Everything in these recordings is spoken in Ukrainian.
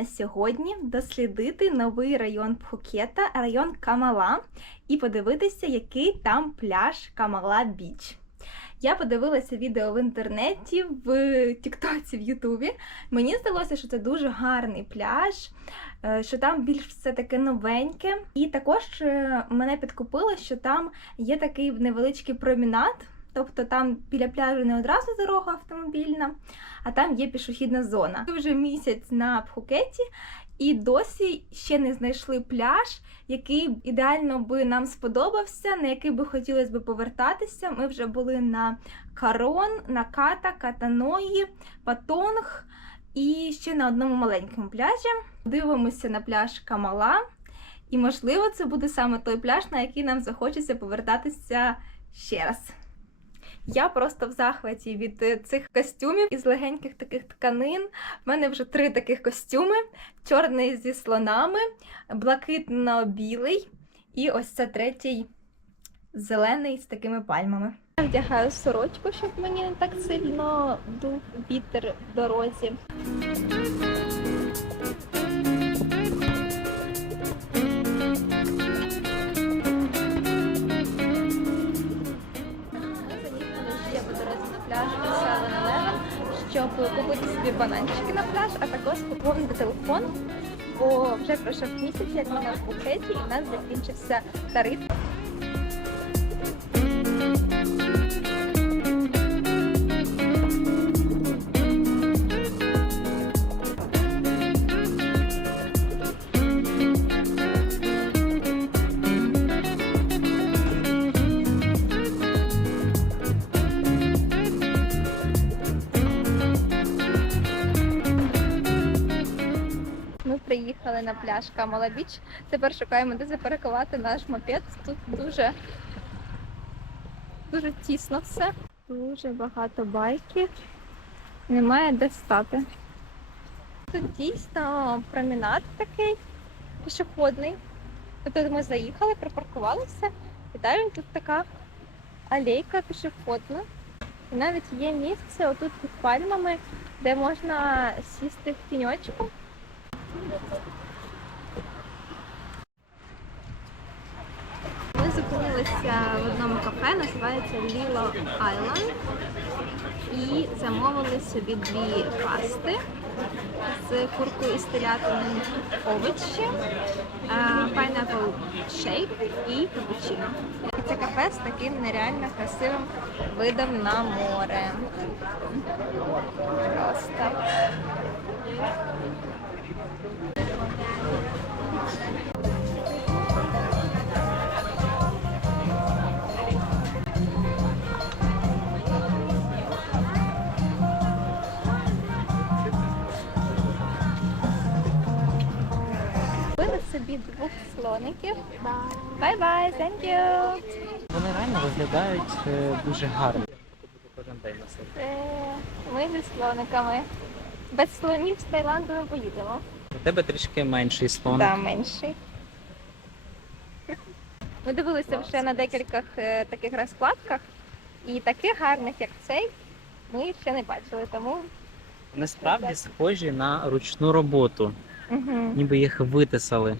на сьогодні дослідити новий район Пхукета, район Камала, і подивитися, який там пляж Камала Біч. Я подивилася відео в інтернеті, в Тіктоці, в Ютубі. Мені здалося, що це дуже гарний пляж, е, що там більш все таке новеньке. І також е, мене підкупило, що там є такий невеличкий промінад. Тобто там біля пляжу не одразу дорога автомобільна, а там є пішохідна зона. Ми вже місяць на Пхукеті, і досі ще не знайшли пляж, який ідеально би нам сподобався, на який би хотілося би повертатися. Ми вже були на Карон, на Ката, Катаної, Патонг і ще на одному маленькому пляжі. Дивимося на пляж Камала. І, можливо, це буде саме той пляж, на який нам захочеться повертатися ще раз. Я просто в захваті від е, цих костюмів із легеньких таких тканин. В мене вже три таких костюми: чорний зі слонами, блакитно-білий, і ось це третій зелений з такими пальмами. Я вдягаю сорочку, щоб мені не так сильно дув вітер в дорозі. Щоб купити собі бананчики на пляж, а також поповнити телефон, бо вже пройшов місяць, як ми на Пхукеті, і в нас закінчився тариф. Приїхали на пляж Камала Біч. Тепер шукаємо, де заперекувати наш мопед. Тут дуже, дуже тісно все. Дуже багато байків. Немає де стати. Тут дійсно промінад такий пішохідний. Тобто ми заїхали, припаркувалися, і далі тут така алейка пішохідна. І навіть є місце отут під пальмами, де можна сісти в тіньочку. Ми зупинилися в одному кафе, називається Lilo Island. І замовили собі дві пасти з куркою і з телятиною овочі, pineapple shake і капучино. Це кафе з таким нереально красивим видом на море. Просто. Собі двох слоників. Бай-бай, thank you! Вони реально виглядають е, дуже гарно. Кожен день носити. Це ми зі слониками. Без слонів з Таїланду не поїдемо. У тебе трішки менший слон. Да, менший. Ми дивилися вже на декількох е, таких розкладках, і таких гарних, як цей, ми ще не бачили, тому Насправді схожі на ручну роботу, угу. ніби їх витисали.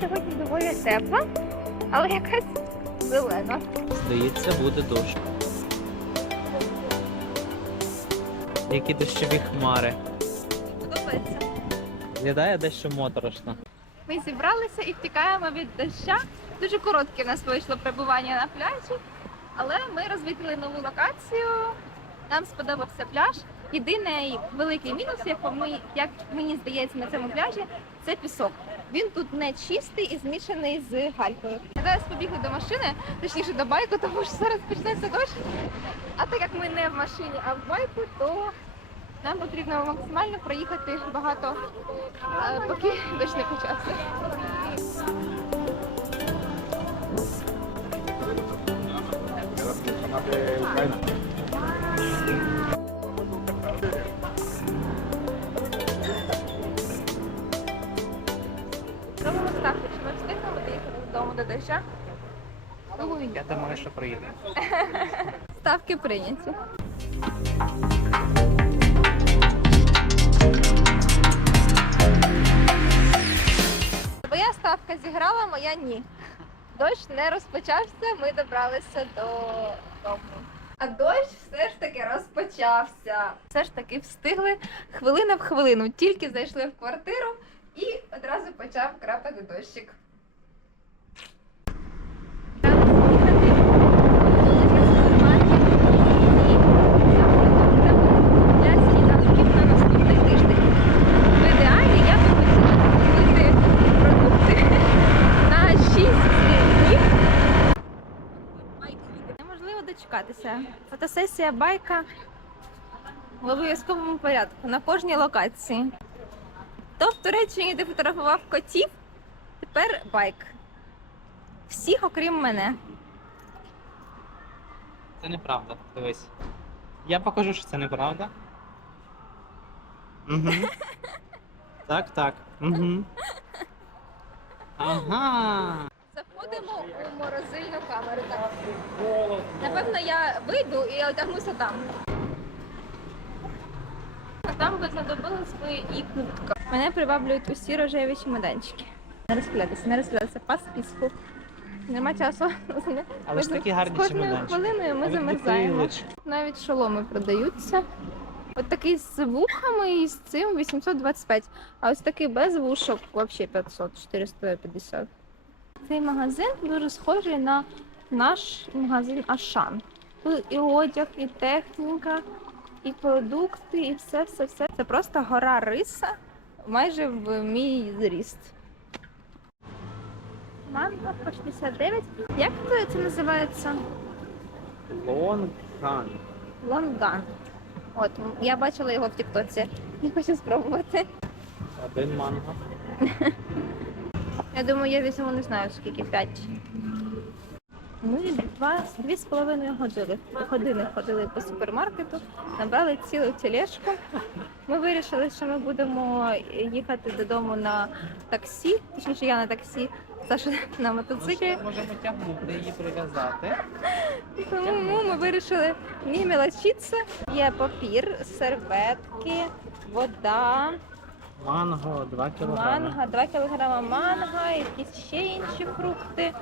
Сьогодні доволі тепла, але якась зелена. Здається, буде дощ. Які дощові хмари. Подобається. Виглядає дещо моторошно. Ми зібралися і втікаємо від доща. Дуже коротке в нас вийшло перебування на пляжі, але ми розвідали нову локацію. Нам сподобався пляж. Єдиний великий мінус, як, ми, як мені здається, на цьому пляжі, це пісок. Він тут не чистий і змішаний з галькою. Зараз побігли до машини, точніше до байку, тому що зараз почнеться дощ. А так як ми не в машині, а в байку, то нам потрібно максимально проїхати багато, е, поки дощ не почався. До доща? Я думаю, що приїде. Ставки прийняті. Твоя ставка зіграла, моя ні. Дощ не розпочався, ми добралися до дому. А дощ все ж таки розпочався. Все ж таки встигли хвилина в хвилину. Тільки зайшли в квартиру і одразу почав крапати дощик. Для сніданків на наступний тиждень. В ідеалі я би хотіла купити продукти на 6 днів. Неможливо дочекатися. Фотосесія байка в обов'язковому порядку на кожній локації. Хто в Туреччині де фотографував котів, тепер байк. Всіх, окрім мене. Це неправда. Дивись. Я покажу, що це неправда. Угу. Так, так. Угу. Ага. Заходимо у морозильну камеру. Так. Напевно, я вийду і одягнуся там. А Там би знадобилась би і куртка. Мене приваблюють усі рожеві чемоданчики. Не розпилятися, не розпилятися, по списку. Нема часу. Але ж такі гарні З кожною чемоданчики. хвилиною ми замерзаємо. Навіть шоломи продаються. От такий з вухами і з цим 825. А ось такий без вушок взагалі 500, 450. Цей магазин дуже схожий на наш магазин Ашан. Тут і одяг, і техніка, і продукти, і все, все, все. Це просто гора риса майже в мій зріст. Манго по 69. Як це називається? Лонган. Лонган. От, я бачила його в Тіктоці. Я хочу спробувати. Один манго. Я думаю, я візьму не знаю скільки, п'ять. Ми два, дві з половиною години, години ходили по супермаркету, набрали цілу тележку. Ми вирішили, що ми будемо їхати додому на таксі, точніше я на таксі, Саша на мотоциклі. Можемо тягнути її прив'язати. Тому ми вирішили не мелочитися. Є папір, серветки, вода, Манго 2 кілограми. манго, 2 кг манго, якісь ще інші фрукти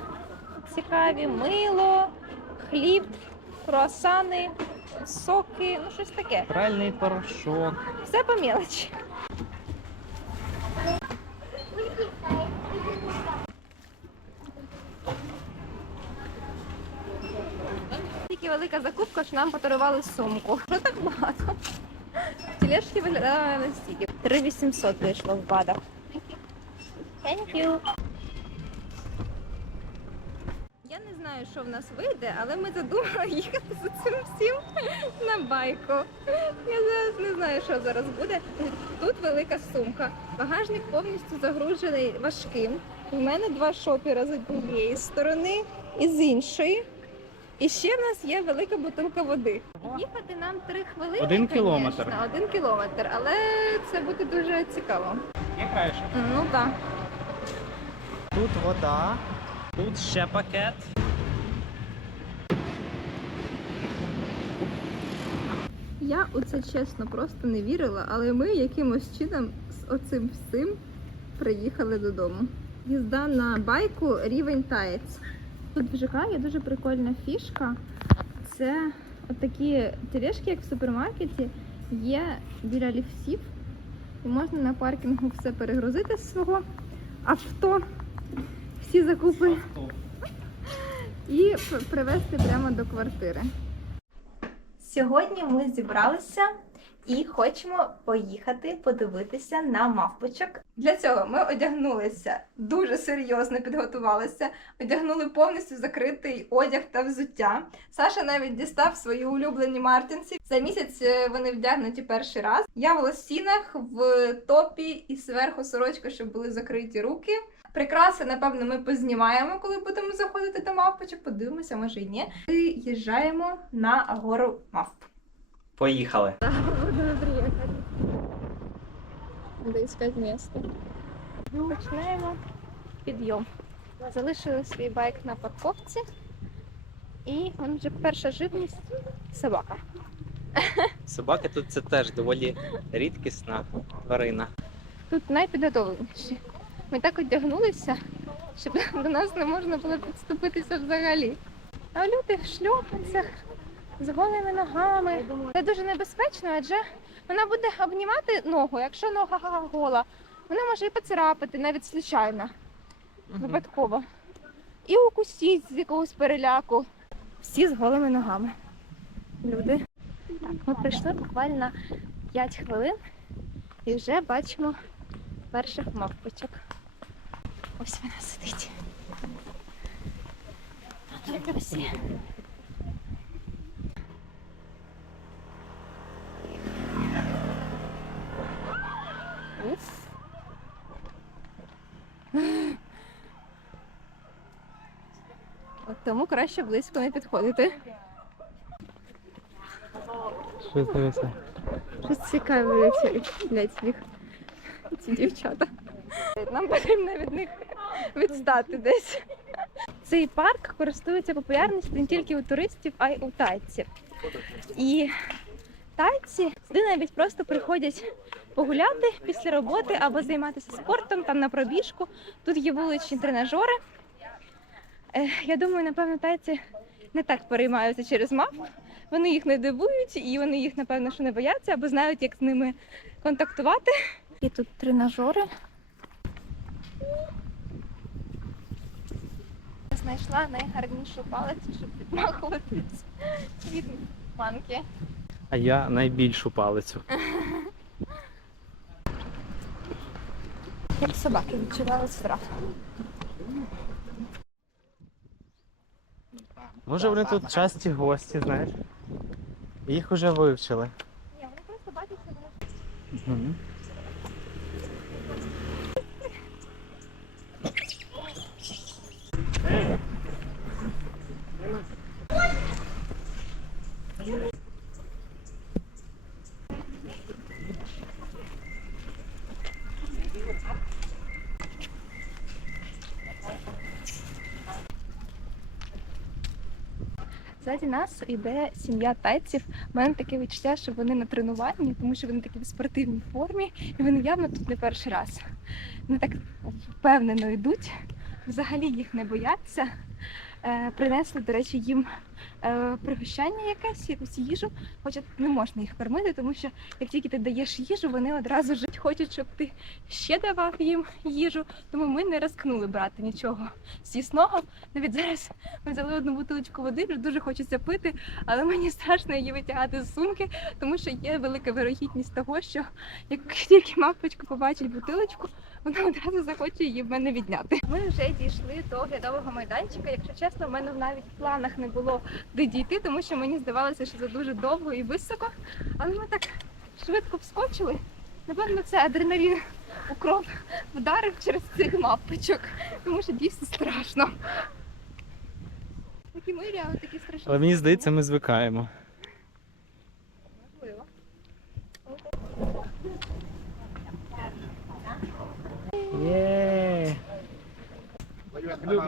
цікаві, мило, хліб, круасани, соки, ну щось таке. Пральний порошок. Все по мелочі. Тільки велика закупка, що нам подарували сумку. Що так багато? Тележки виглядає настільки. 3800 вийшло в бадах. Thank you. Я не знаю, що в нас вийде, але ми задумали їхати за цим всім на байку. Я зараз не знаю, що зараз буде. Тут велика сумка. Багажник повністю загружений важким. У мене два шопера з однієї сторони і з іншої. І ще в нас є велика бутилка води. Їхати нам три хвилини. Один конечно. Один кілометр, але це буде дуже цікаво. Є краще. Ну так. Тут вода, тут ще пакет. Я у це чесно просто не вірила, але ми якимось чином з оцим всім приїхали додому. Їзда на байку рівень таєць. Тут в ЖК є дуже прикольна фішка. Це такі тележки, як в супермаркеті, є біля ліфтів. І можна на паркінгу все перегрузити з свого авто, всі закупи і привезти прямо до квартири. Сьогодні ми зібралися і хочемо поїхати подивитися на мавпочок. Для цього ми одягнулися дуже серйозно, підготувалися, одягнули повністю закритий одяг та взуття. Саша навіть дістав свої улюблені мартинці. За місяць е, вони вдягнуті перший раз. Я в лосінах, в топі і зверху сорочка, щоб були закриті руки. Прикраси, напевно, ми познімаємо, коли будемо заходити до мавпочок. Подивимося, може і ні. Виїжджаємо на гору мавп. Поїхали. Будемо приїхати. Надо искать место. Починаємо підйом. Залишили свій байк на парковці. І вон вже перша живність собака. Собаки тут це теж доволі рідкісна тварина. Тут найпідготовленіші. Ми так одягнулися, щоб до нас не можна було підступитися взагалі. А люди в шльопанцях з голими ногами. Це дуже небезпечно, адже вона буде обнімати ногу. Якщо нога гола, вона може і поцарапати навіть случайно, випадково. І укусіть з якогось переляку. Всі з голими ногами. Люди. Так, ми прийшли буквально 5 хвилин і вже бачимо перших мавпочок. Ось вона сидить. Тут всі. Уф. От тому краще близько не підходити. Що здається? Щось цікаве блядь, їх ці дівчата. Нам потрібно від них відстати десь. Цей парк користується популярністю не тільки у туристів, а й у тайців. І тайці сюди навіть просто приходять погуляти після роботи або займатися спортом там на пробіжку. Тут є вуличні тренажери. Е, Я думаю, напевно, тайці не так переймаються через мав. Вони їх не дивують, і вони їх, напевно, що не бояться, або знають, як з ними контактувати. І тут тренажери. Знайшла найгарнішу палицю, щоб відмахуватись від манки. А я найбільшу палицю. Як собаки відчували страх. Може вони тут часті гості, знаєш? Їх уже вивчили. Ні, вони просто бачать, що вони Ззаді нас іде сім'я тайців. У мене таке відчуття, що вони на тренуванні, тому що вони такі в спортивній формі, і вони явно тут не перший раз. Вони так впевнено йдуть, взагалі їх не бояться. Е, принесли, до речі, їм пригощання якесь, якусь їжу, хоча не можна їх кормити, тому що як тільки ти даєш їжу, вони одразу ж хочуть, щоб ти ще давав їм їжу. Тому ми не рискнули брати нічого з'їсного. Навіть зараз ми взяли одну бутилочку води, вже дуже хочеться пити, але мені страшно її витягати з сумки, тому що є велика вирогідність того, що як тільки мавпочка побачить бутилочку, вона одразу захоче її в мене відняти. Ми вже дійшли до оглядового майданчика. Якщо чесно, в мене навіть в планах не було де дійти, тому що мені здавалося, що це дуже довго і високо. Але ми так швидко вскочили. Напевно, це адреналін у кров вдарив через цих мавпочок, тому що дійсно страшно. Такі милі, але такі страшні. Але мені здається, ми звикаємо. Можливо. Є. Дуже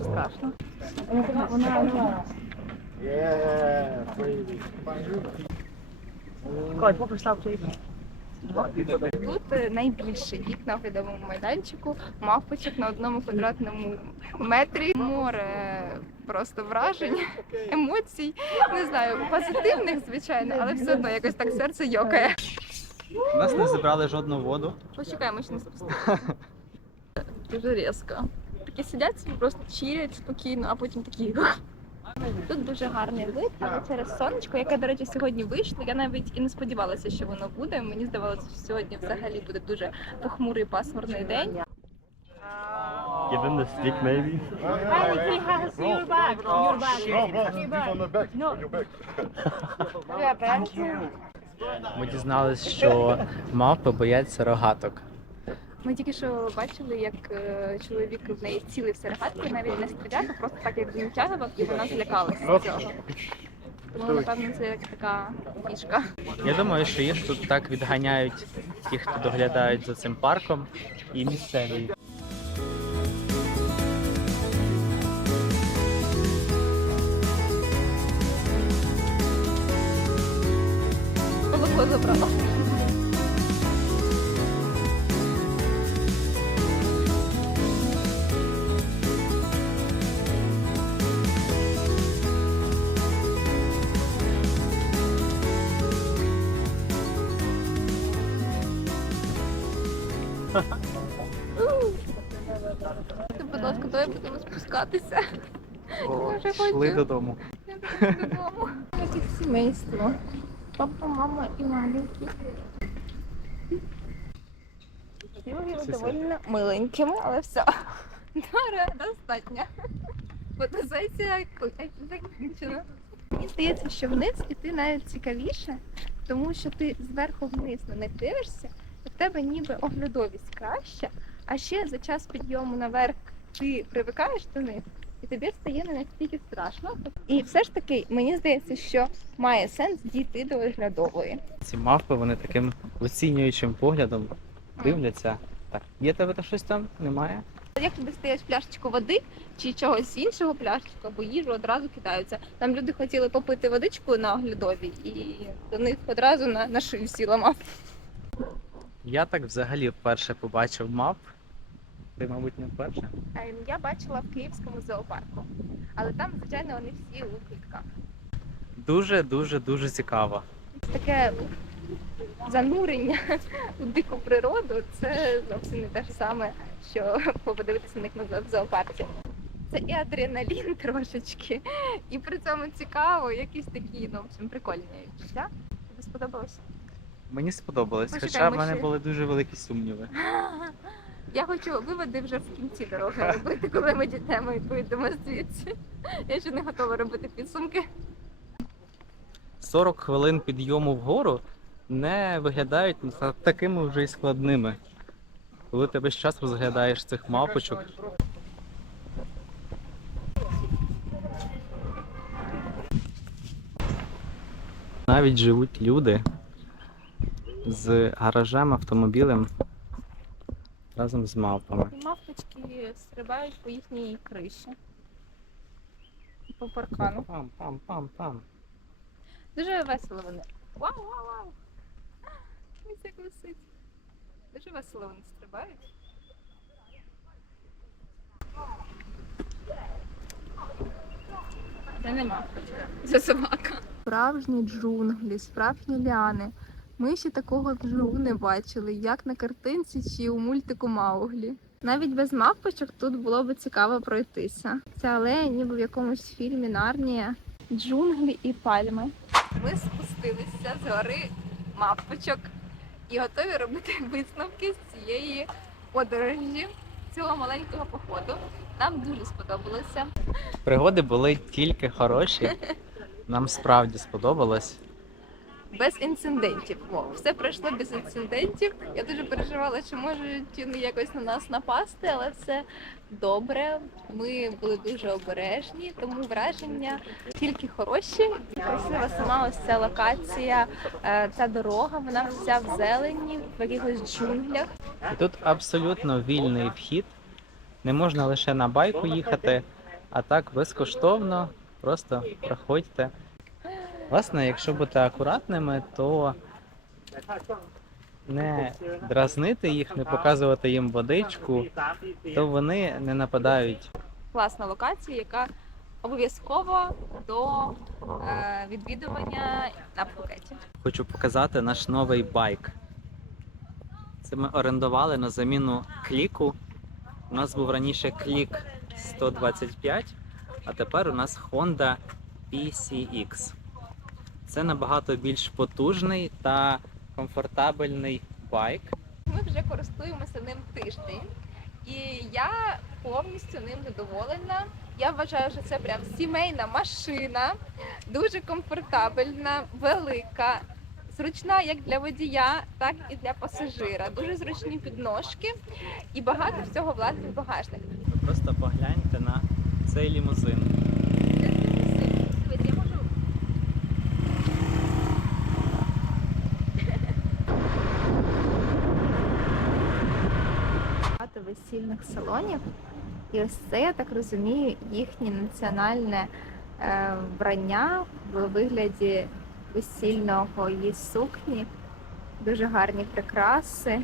страшно. Вона ну, Тут е, найбільше їх на оглядовому майданчику, мавпочок на одному квадратному метрі. Море просто вражень, емоцій. Не знаю, позитивних, звичайно, але все одно якось так серце йокає. У нас не забрали жодну воду. Почекаємо, ще не запустимо. Дуже різко. Такі сидять собі, просто чилять спокійно, а потім такі. Тут дуже гарний вид, але через сонечко, яке, до речі, сьогодні вийшло. Я навіть і не сподівалася, що воно буде. Мені здавалося, що сьогодні взагалі буде дуже похмурий пасмурний день. Give him the stick, maybe. He has your bag. Your bag. No, bro, he's on the back. No. Your back. Yeah, thank you. Ми дізналися, що мавпи бояться рогаток. Ми тільки що бачили, як е, чоловік в неї цілився рогатку, навіть не стріляв, а просто так як він тягував, і вона злякалася цього. Тому, напевно, це як така фішка. Я думаю, що їх тут так відганяють ті, хто доглядають за цим парком, і місцеві. Хочу. додому. Додому. Як сімейство. Папа, мама і маленькі. Всі виглядають доволі миленькими, але все. Добре, достатньо. Фотосесія закінчена. Мені здається, що вниз іти навіть цікавіше, тому що ти зверху вниз на них дивишся, і в тебе ніби оглядовість краща, а ще за час підйому наверх ти привикаєш до них, і тобі стає не настільки страшно. І все ж таки, мені здається, що має сенс дійти до оглядової. Ці мавпи, вони таким оцінюючим поглядом дивляться. Так, є тебе там щось там? Немає? Як тобі стаєш пляшечку води чи чогось іншого пляшечку або їжу одразу кидаються. Там люди хотіли попити водичку на оглядовій, і до них одразу на, на шию сіла мав. Я так взагалі вперше побачив мавп. Ти, мабуть, не вперше. Ем, Я бачила в Київському зоопарку, але там, звичайно, вони всі у клітках. Дуже, дуже, дуже цікаво. Таке занурення у дику природу це зовсім не те ж саме, що подивитися на них в зоопарку. Це і адреналін трошечки, і при цьому цікаво, якісь такі, ну, в общем, прикольні відчуття. Тобі сподобалося? Мені сподобалось, Почекай, хоча в ми мене ще- були дуже великі сумніви. Я хочу виводи вже в кінці дороги робити, коли ми дійдемо і поїдемо звідси. Я ще не готова робити підсумки. 40 хвилин підйому вгору не виглядають такими вже й складними. Коли ти весь час розглядаєш цих мавпочок. Навіть живуть люди з гаражем, автомобілем разом з мавпами. І мавпочки стрибають по їхній криші. По паркану. Пам, пам, пам, пам. Дуже весело вони. Вау, вау, вау! Ось як висить. Дуже весело вони стрибають. Це нема. Це собака. Справжні джунглі, справжні ліани. Ми ще такого вживу не бачили, як на картинці чи у мультику Мауглі. Навіть без мавпочок тут було би цікаво пройтися. Ця алея ніби в якомусь фільмі Нарнія. Джунглі і пальми. Ми спустилися з гори мавпочок і готові робити висновки з цієї подорожі, цього маленького походу. Нам дуже сподобалося. Пригоди були тільки хороші. Нам справді сподобалось. Без інцидентів. О, все пройшло без інцидентів. Я дуже переживала, що можуть вони якось на нас напасти, але все добре. Ми були дуже обережні, тому враження тільки хороші. Красива сама ось ця локація, е, ця дорога, вона вся в зелені, в якихось джунглях. І тут абсолютно вільний вхід. Не можна лише на байку їхати, а так безкоштовно. Просто проходьте. Власне, якщо бути акуратними, то не дразнити їх, не показувати їм водичку, то вони не нападають. Класна локація, яка обов'язково до е, відвідування на Пхукеті. Хочу показати наш новий байк. Це ми орендували на заміну кліку. У нас був раніше клік 125, а тепер у нас Honda PCX. Це набагато більш потужний та комфортабельний байк. Ми вже користуємося ним тиждень, і я повністю ним задоволена. Я вважаю, що це прям сімейна машина, дуже комфортабельна, велика, зручна як для водія, так і для пасажира. Дуже зручні підножки і багато всього влазить в багажник. Ви Просто погляньте на цей лімузин. Я можу багато весільних салонів. І ось це, я так розумію, їхнє національне е, вбрання в вигляді весільного її сукні. Дуже гарні прикраси.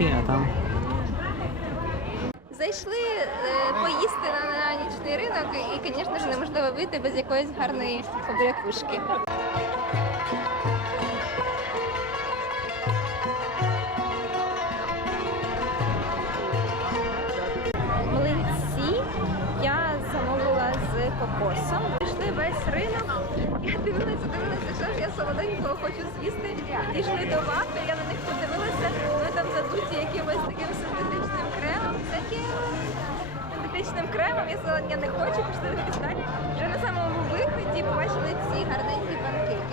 А там Зайшли е, поїсти на, нічний ринок, і, звісно ж, неможливо вийти без якоїсь гарної побрякушки. Млинці я замовила з кокосом. Пішли весь ринок. Я дивилася, дивилася, що ж я солоденького хочу з'їсти. Дійшли до вафель, я на них подивилася, там якимось таким синтетичним кремом. Таким синтетичним кремом, я сьогодні не хочу, пішли далі. Вже на самому виході побачили ці гарненькі панкейки.